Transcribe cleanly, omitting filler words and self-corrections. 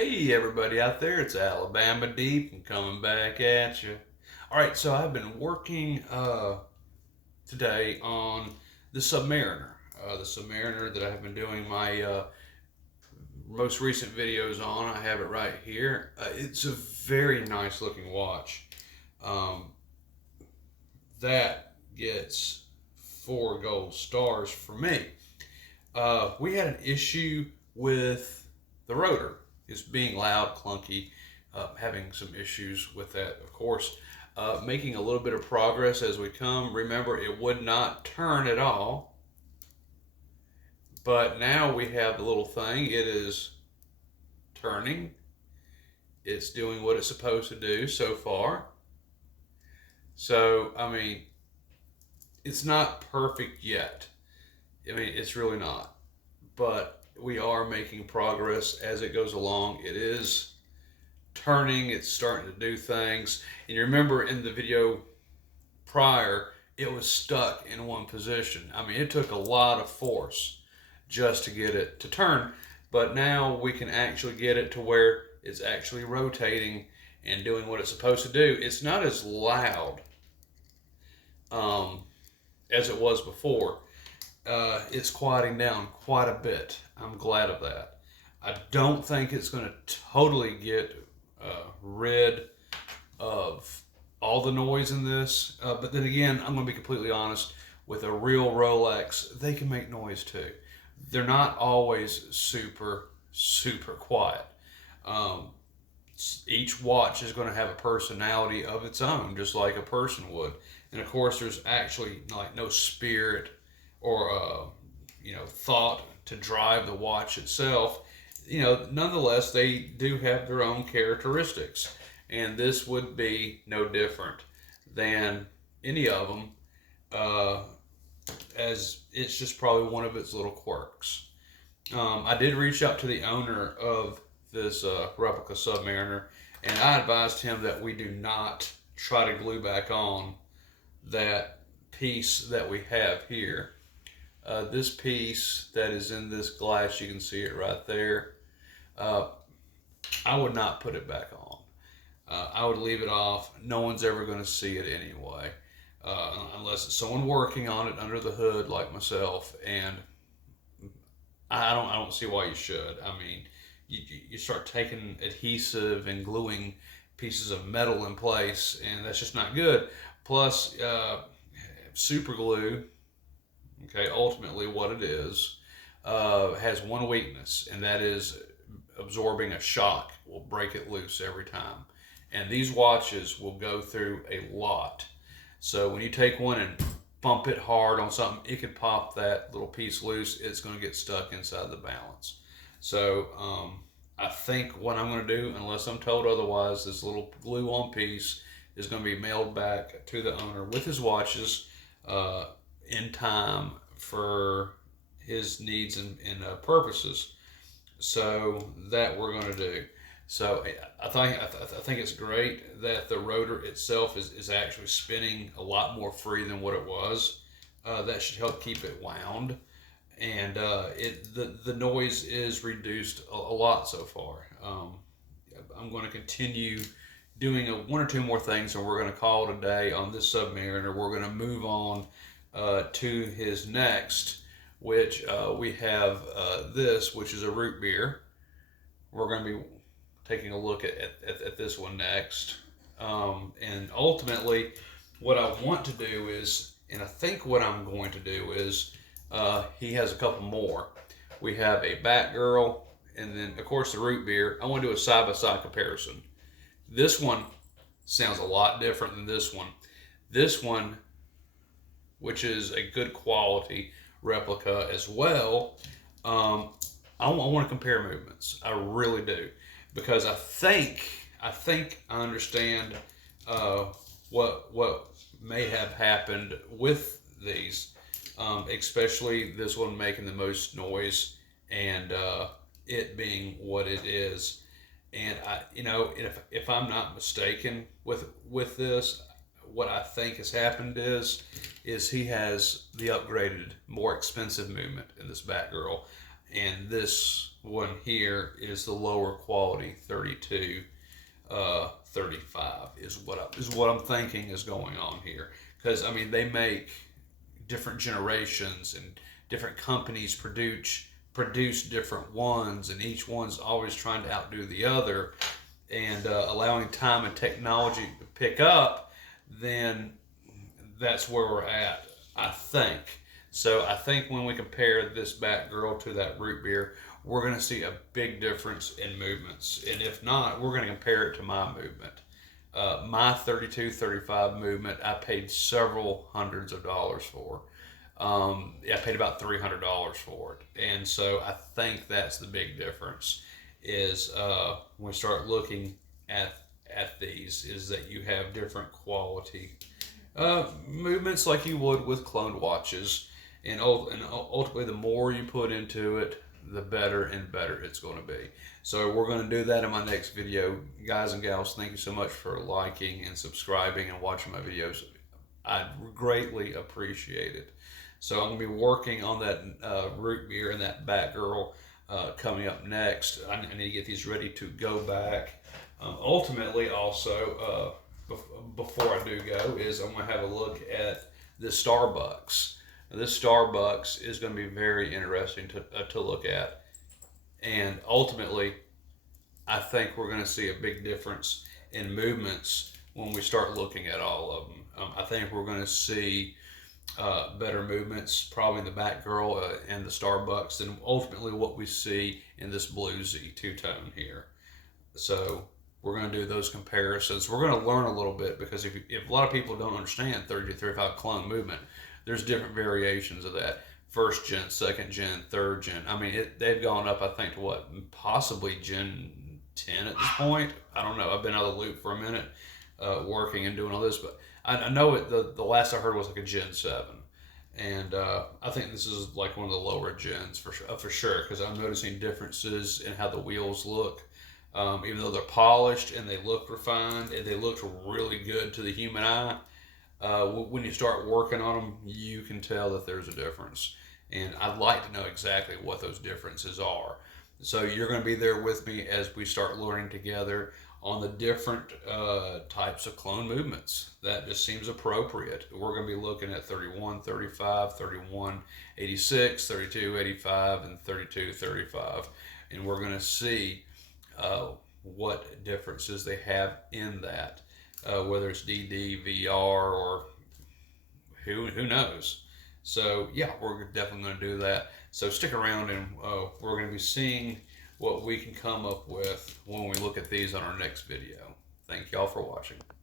Hey everybody out there, it's Alabama Deep and coming back at you. All right, so I've been working today on the Submariner. The Submariner that I've been doing my most recent videos on. I have it right here. It's a very nice looking watch. Um, that gets 4 gold stars for me. We had an issue with the rotor. It's being loud, clunky, having some issues with that, of course. Making a little bit of progress as we come. Remember, it would not turn at all, but now we have the little thing. It is turning. It's doing what it's supposed to do so far. So, I mean, it's not perfect yet. I mean, it's really not. But we are making progress as it goes along. It is turning, it's starting to do things. And you remember in the video prior, it was stuck in one position. I mean, it took a lot of force just to get it to turn. But now we can actually get it to where it's actually rotating and doing what it's supposed to do. It's not as loud as it was before. It's quieting down quite a bit. I'm glad of that. I don't think it's going to totally get rid of all the noise in this. But then again, I'm going to be completely honest. With a real Rolex, they can make noise too. They're not always super, super quiet. Um, each watch is going to have a personality of its own, just like a person would. And of course, there's actually like no spirit or thought to drive the watch itself. Nonetheless, they do have their own characteristics, and this would be no different than any of them, as it's just probably one of its little quirks. I did reach out to the owner of this replica Submariner, and I advised him that we do not try to glue back on that piece that we have here. This piece that is in this glass, you can see it right there. I would not put it back on. I would leave it off. No one's ever going to see it anyway, unless it's someone working on it under the hood like myself. And I don't see why you should. I mean, you start taking adhesive and gluing pieces of metal in place, and that's just not good. Plus, super glue. Okay, ultimately what it is, has one weakness, and that is absorbing a shock will break it loose every time. And these watches will go through a lot. So when you take one and bump it hard on something, it could pop that little piece loose. It's going to get stuck inside the balance. So I think what I'm going to do, unless I'm told otherwise, this little glue-on piece is going to be mailed back to the owner with his watches in time for his needs and purposes. So that we're going to do. So I think it's great that the rotor itself is actually spinning a lot more free than what it was. That should help keep it wound, and the noise is reduced a lot so far. I'm going to continue doing one or two more things, and we're going to call it a day on this Submariner. We're going to move on to his next, which we have this, which is a root beer. We're going to be taking a look at this one next. And ultimately, what I want to do is, and I think what I'm going to do is, he has a couple more. We have a Batgirl, and then, of course, the root beer. I want to do a side-by-side comparison. This one sounds a lot different than this one. This one, which is a good quality replica as well, I want to compare movements. I really do, because I think I understand what may have happened with these, especially this one making the most noise, and it being what it is. And if I'm not mistaken with this, what I think has happened is he has the upgraded, more expensive movement in this Batgirl, and this one here is the lower quality 32, 35 is what I'm thinking is going on here. Because I mean, they make different generations, and different companies produce different ones, and each one's always trying to outdo the other, and allowing time and technology to pick up, then that's where we're at, I think. So I think when we compare this Batgirl to that root beer, we're going to see a big difference in movements. And if not, we're going to compare it to my movement. My 32, 35 movement, I paid several hundreds of dollars for. I paid about $300 for it. And so I think that's the big difference is when we start looking at these, is that you have different quality movements like you would with cloned watches, and ultimately the more you put into it, the better and better it's going to be. So we're going to do that in my next video. Guys and gals, thank you so much for liking and subscribing and watching my videos. I greatly appreciate it. So I'm going to be working on that root beer and that Batgirl coming up next. I need to get these ready to go back. Ultimately, also, before I do go, is I'm going to have a look at this Starbucks. Now, this Starbucks is going to be very interesting to look at. And ultimately, I think we're going to see a big difference in movements when we start looking at all of them. I think we're going to see better movements probably in the Batgirl and the Starbucks than ultimately what we see in this Blusey two-tone here. So we're going to do those comparisons. We're going to learn a little bit, because if a lot of people don't understand 30 to 35 clone movement, there's different variations of that. First gen, second gen, third gen. I mean, they've gone up, I think, to what, possibly gen 10 at this point. I don't know. I've been out of the loop for a minute working and doing all this, but I know the last I heard was like a gen 7. And I think this is like one of the lower gens for sure, because I'm noticing differences in how the wheels look. Even though they're polished and they look refined and they look really good to the human eye, when you start working on them, you can tell that there's a difference. And I'd like to know exactly what those differences are. So you're going to be there with me as we start learning together on the different types of clone movements. That just seems appropriate. We're going to be looking at 31, 35, 31, 86, 32, 85, and 32, 35. And we're going to see what differences they have in that, whether it's DD, VR, or who knows. So yeah, we're definitely going to do that. So stick around, and we're going to be seeing what we can come up with when we look at these on our next video. Thank y'all for watching.